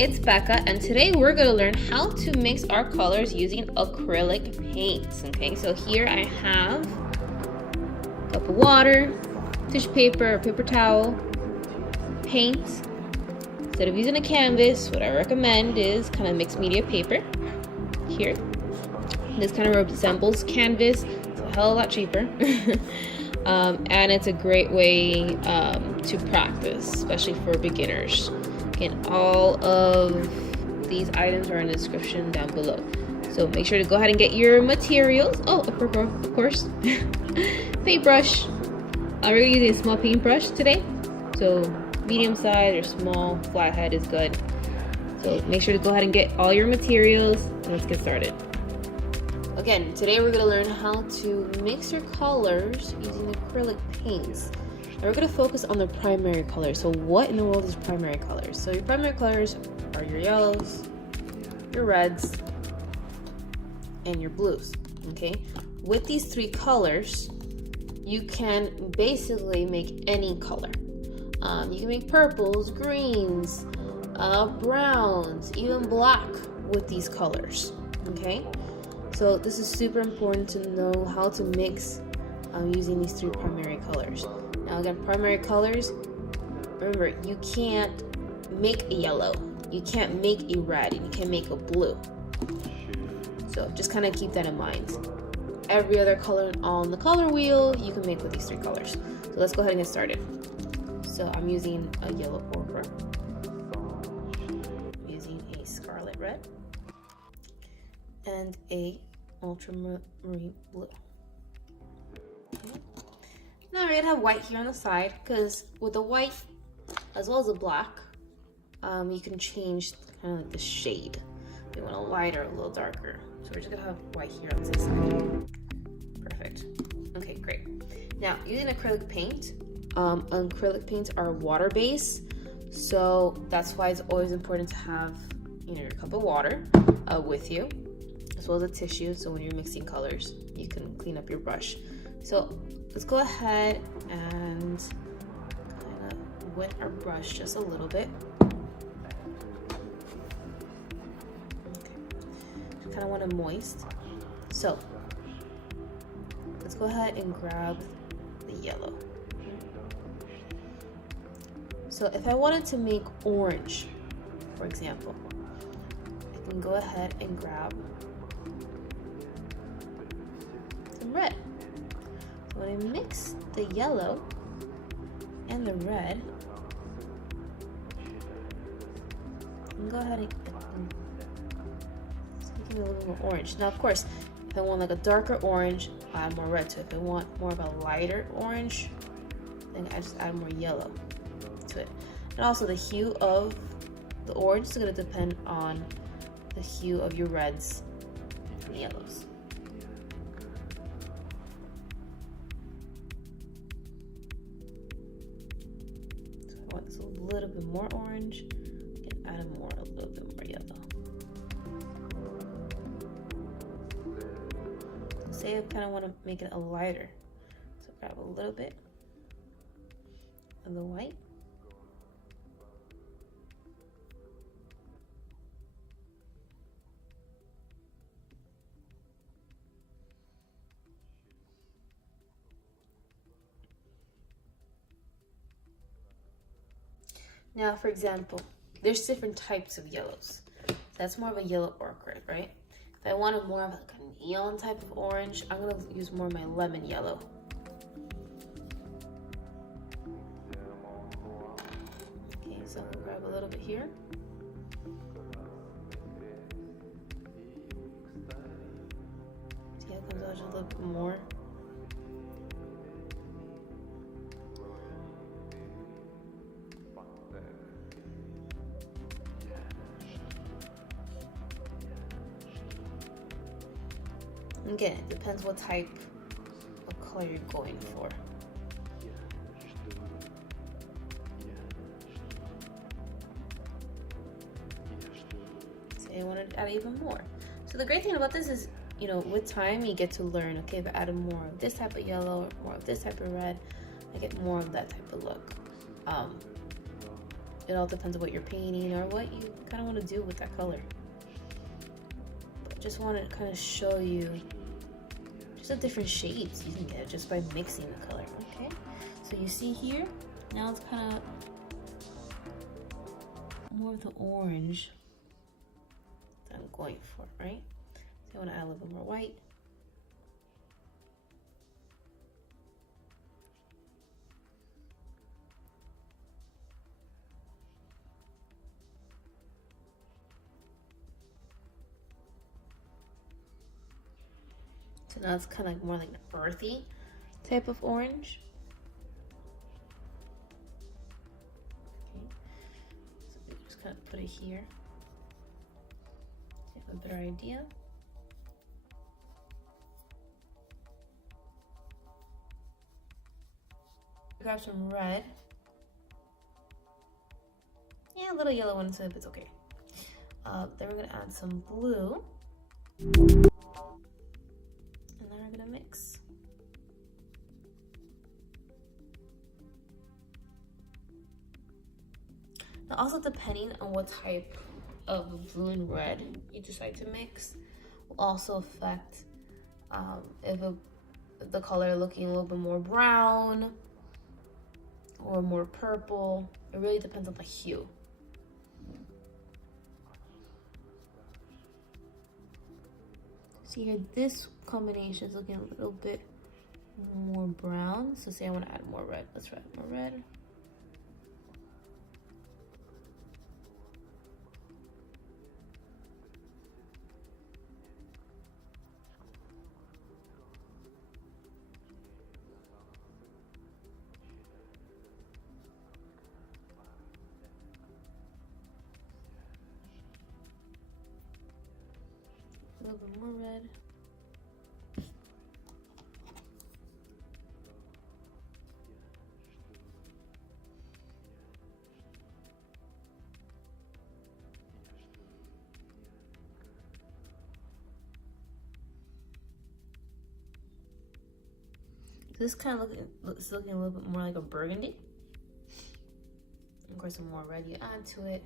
It's Becca, and today we're going to learn how to mix our colors using acrylic paints. Okay, so here I have a cup of water, tissue paper or paper towel, paint. Instead of using a canvas, what I recommend is kind of mixed media paper. Here, this kind of resembles canvas. It's a hell of a lot cheaper. And it's a great way to practice, especially for beginners. Again, all of these items are in the description down below. So make sure to go ahead and get your materials. Oh, of course, paintbrush. We're using a small paintbrush today. So medium size or small flathead is good. So make sure to go ahead and get all your materials and let's get started. Again, today we're going to learn how to mix your colors using acrylic paints. And we're going to focus on the primary colors. So what in the world is primary colors? So your primary colors are your yellows, your reds, and your blues, okay? With these three colors, you can basically make any color. You can make purples, greens, browns, even black with these colors, okay? So this is super important to know how to mix using these three primary colors. Now again, primary colors, remember, you can't make a yellow, you can't make a red, and you can't make a blue. So just kind of keep that in mind. Every other color on the color wheel, you can make with these three colors. So let's go ahead and get started. So I'm using a yellow ochre, I'm using a scarlet red, and a ultramarine blue. Okay. Now we're gonna have white here on the side, because with the white as well as the black, you can change kind of like the shade. You want a lighter, a little darker. So we're just gonna have white here on this side. Perfect. Okay, great. Now using acrylic paint, acrylic paints are water-based, so that's why it's always important to have, you know, your cup of water with you, as well as a tissue. So when you're mixing colors, you can clean up your brush. So let's go ahead and kind of wet our brush just a little bit. Okay. Just kind of want it moist. So let's go ahead and grab the yellow. So if I wanted to make orange, for example, I can go ahead and grab some red. When I mix the yellow and the red, I can go ahead and make it a little more orange. Now, of course, if I want like a darker orange, I add more red to it. If I want more of a lighter orange, then I just add more yellow to it. And also the hue of the orange is going to depend on the hue of your reds and yellows. I want this a little bit more orange, and add a little bit more yellow. So say I kind of want to make it a lighter, so grab a little bit of the white. Now, for example, there's different types of yellows. That's more of a yellow ochre, right? If I wanted more of like a neon type of orange, I'm gonna use more of my lemon yellow. Okay, so I'm gonna grab a little bit here. See how it comes out just a little bit more. Again, it depends what type of color you're going for. So okay, I want to add even more. So the great thing about this is, you know, with time you get to learn, okay, if I add more of this type of yellow or more of this type of red, I get more of that type of look. It all depends on what you're painting or what you kind of want to do with that color. But just want to kind of show you just the different shades you can get just by mixing the color, okay? So you see here, now it's kind of more of the orange that I'm going for, right? So I want to add a little bit more white. So now it's kind of like more like an earthy type of orange. Okay, so we just kind of put it here. So you have a better idea. Grab some red. Yeah, a little yellow one, so if it's okay. Then we're gonna add some blue. And then we're gonna mix. Now also depending on what type of blue and red you decide to mix will also affect if the color looking a little bit more brown or more purple. It really depends on the hue. See here, this combination is looking a little bit more brown. So say I want to add more red. Let's add more red. A little bit more red. This kind of looks looking a little bit more like a burgundy. Of course, some more red you add to it.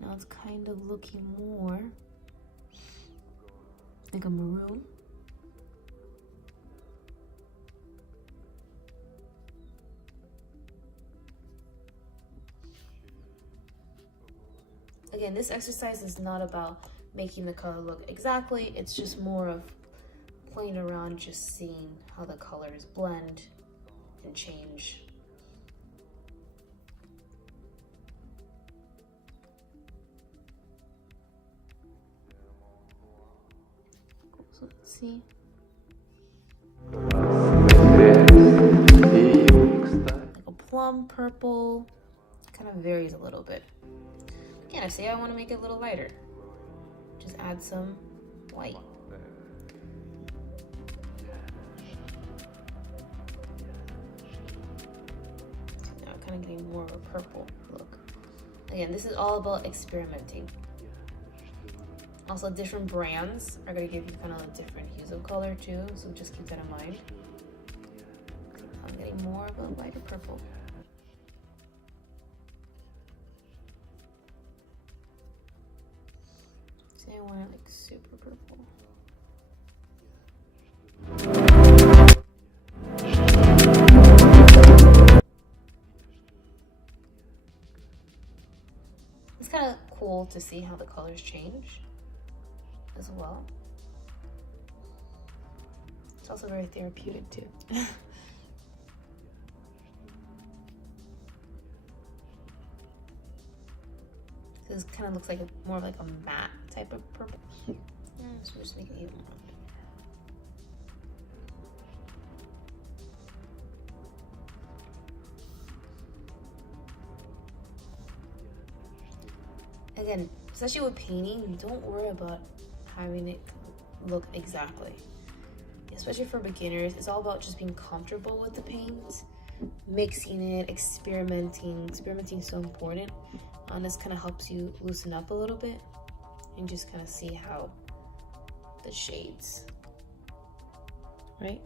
Now it's kind of looking more like a maroon. Again, this exercise is not about making the color look exactly, it's just more of playing around, just seeing how the colors blend and change. So let's see. Like a plum purple, kind of varies a little bit. Again, I say I want to make it a little lighter. Just add some white. Now I'm kind of getting more of a purple look. Again, this is all about experimenting. Also, different brands are going to give you kind of different hues of color too, so just keep that in mind. I'm getting more of a lighter purple. Say I want it like super purple. It's kind of cool to see how the colors change as well. It's also very therapeutic too. This kind of looks like more like a matte type of purple. So just make it even more. Again, especially with painting, don't worry about having it look exactly. Especially for beginners, it's all about just being comfortable with the paint mixing it, experimenting. Experimenting is so important. This kind of helps you loosen up a little bit and just kind of see how the shades, right?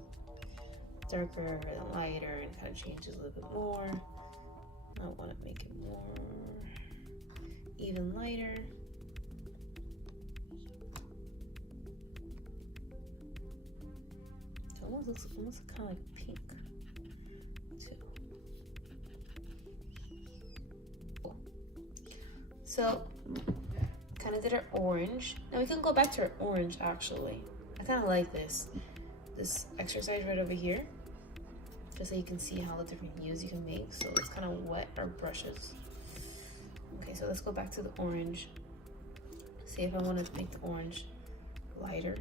Darker and lighter, and kind of changes a little bit more. I want to make it more even lighter. It almost looks kind of like pink too. Cool. So kind of did our orange. Now we can go back to our orange actually. I kind of like this exercise right over here, just so you can see how the different hues you can make. So let's kind of wet our brushes. Okay, so let's go back to the orange. See if I want to make the orange lighter.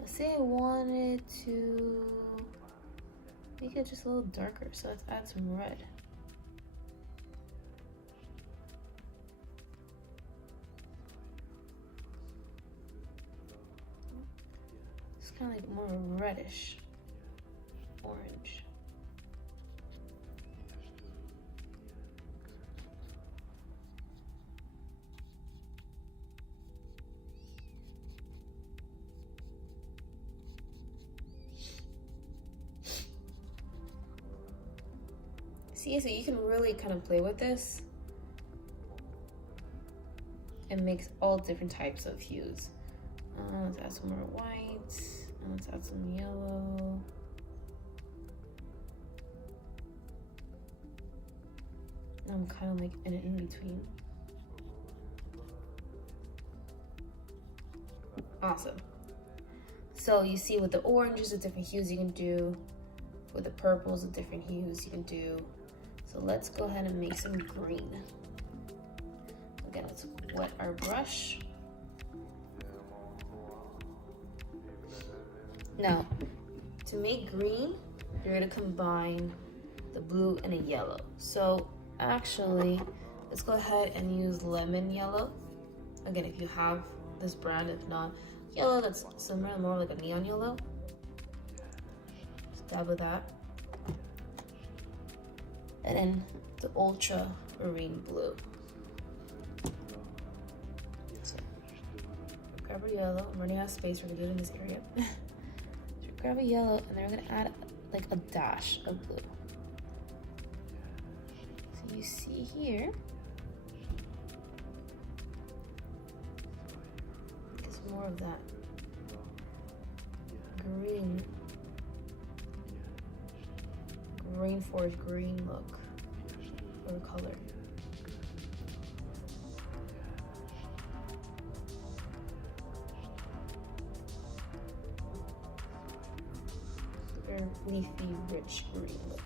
Let's say I wanted to make it just a little darker, so let's add some red. It's kind of like more reddish orange. See, so you can really kind of play with this and make all different types of hues. Let's add some more white, and let's add some yellow. I'm kind of like in between. Awesome. So you see with the oranges, the different hues you can do. With the purples, the different hues you can do. So let's go ahead and make some green. Again, let's wet our brush. Now, to make green, you're gonna combine the blue and a yellow. So actually, let's go ahead and use lemon yellow. Again, if you have this brand, if not, yellow that's similar, more like a neon yellow. Just dab with that. And then the ultramarine blue. So grab a yellow. I'm running out of space. We're gonna do it in this area. So grab a yellow, and then we're gonna add like a dash of blue. So you see here, it's more of that green. Rainforest green look for the color. Very leafy, rich green look.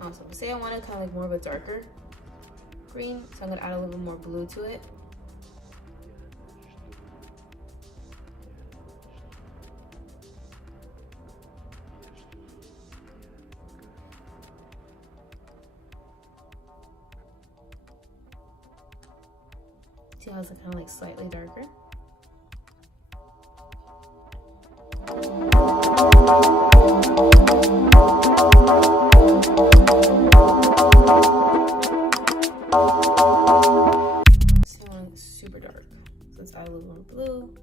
Awesome. Say I want to kind of like more of a darker green, so I'm going to add a little bit more blue to it. See how it's kind of like slightly darker? Super dark. So let's add a little more blue.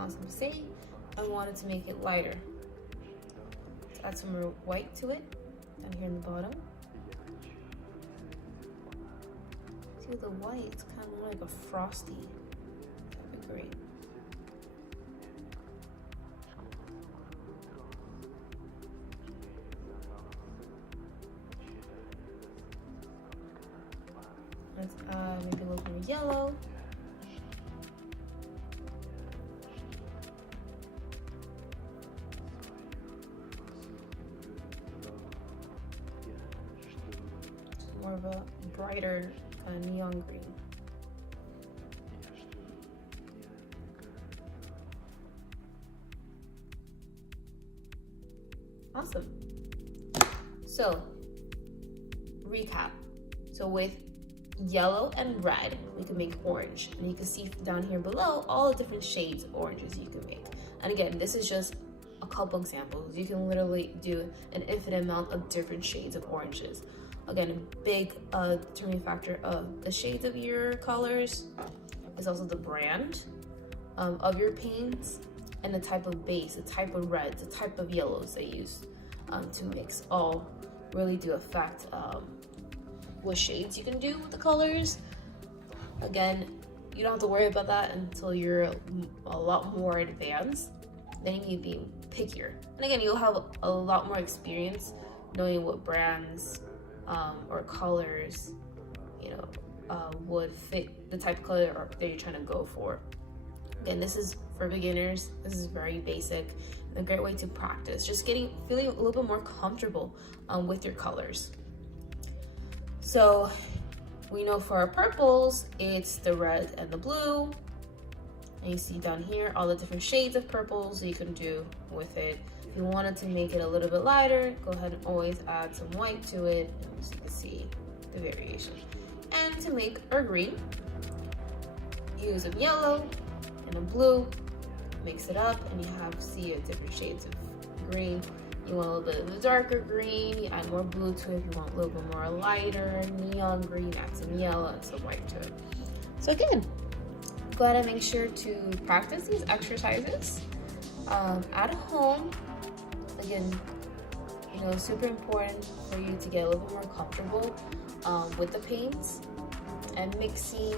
Awesome. Say I wanted to make it lighter. Let's add some more white to it down here in the bottom. See See the white, it's kind of more like a frosty type of green. Let's add maybe a little more yellow. More of a brighter kind of neon green. Awesome. So, recap. So with yellow and red, we can make orange. And you can see down here below all the different shades of oranges you can make. And again, this is just a couple examples. You can literally do an infinite amount of different shades of oranges. Again, a big determining factor of the shades of your colors is also the brand of your paints and the type of base, the type of reds, the type of yellows they use to mix. All really do affect what shades you can do with the colors. Again, you don't have to worry about that until you're a lot more advanced. Then you need to be pickier. And again, you'll have a lot more experience knowing what brands or colors, you know, would fit the type of color that you're trying to go for. Again, this is for beginners. This is very basic and a great way to practice. Just feeling a little bit more comfortable with your colors. So we know for our purples, it's the red and the blue. And you see down here all the different shades of purples you can do with it. If you wanted to make it a little bit lighter, go ahead and always add some white to it, and so you can see the variation. And to make our green, use a yellow and a blue, mix it up, and you see different shades of green. You want a little bit of the darker green, you add more blue to it. If you want a little bit more lighter neon green, add some yellow and some white to it. So again, go ahead and make sure to practice these exercises at home. Again, you know, super important for you to get a little bit more comfortable with the paints, and mixing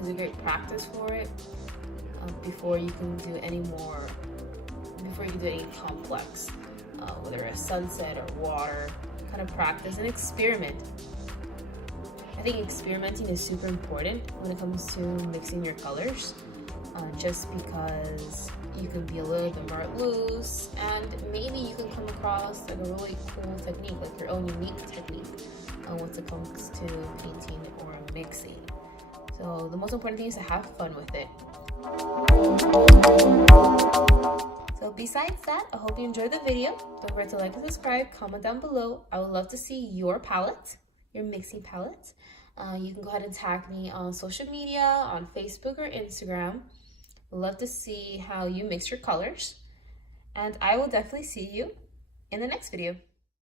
is a great practice for it before you can do any complex, whether a sunset or water, kind of practice and experiment. I think experimenting is super important when it comes to mixing your colors, just because you can be a little bit more loose, and maybe you can come across like a really cool technique, like your own unique technique when it comes to painting or mixing. So the most important thing is to have fun with it. So besides that, I hope you enjoyed the video. Don't forget to like and subscribe, comment down below. I would love to see your palette, your mixing palette. You can go ahead and tag me on social media, on Facebook or Instagram. I'd love to see how you mix your colors. And I will definitely see you in the next video.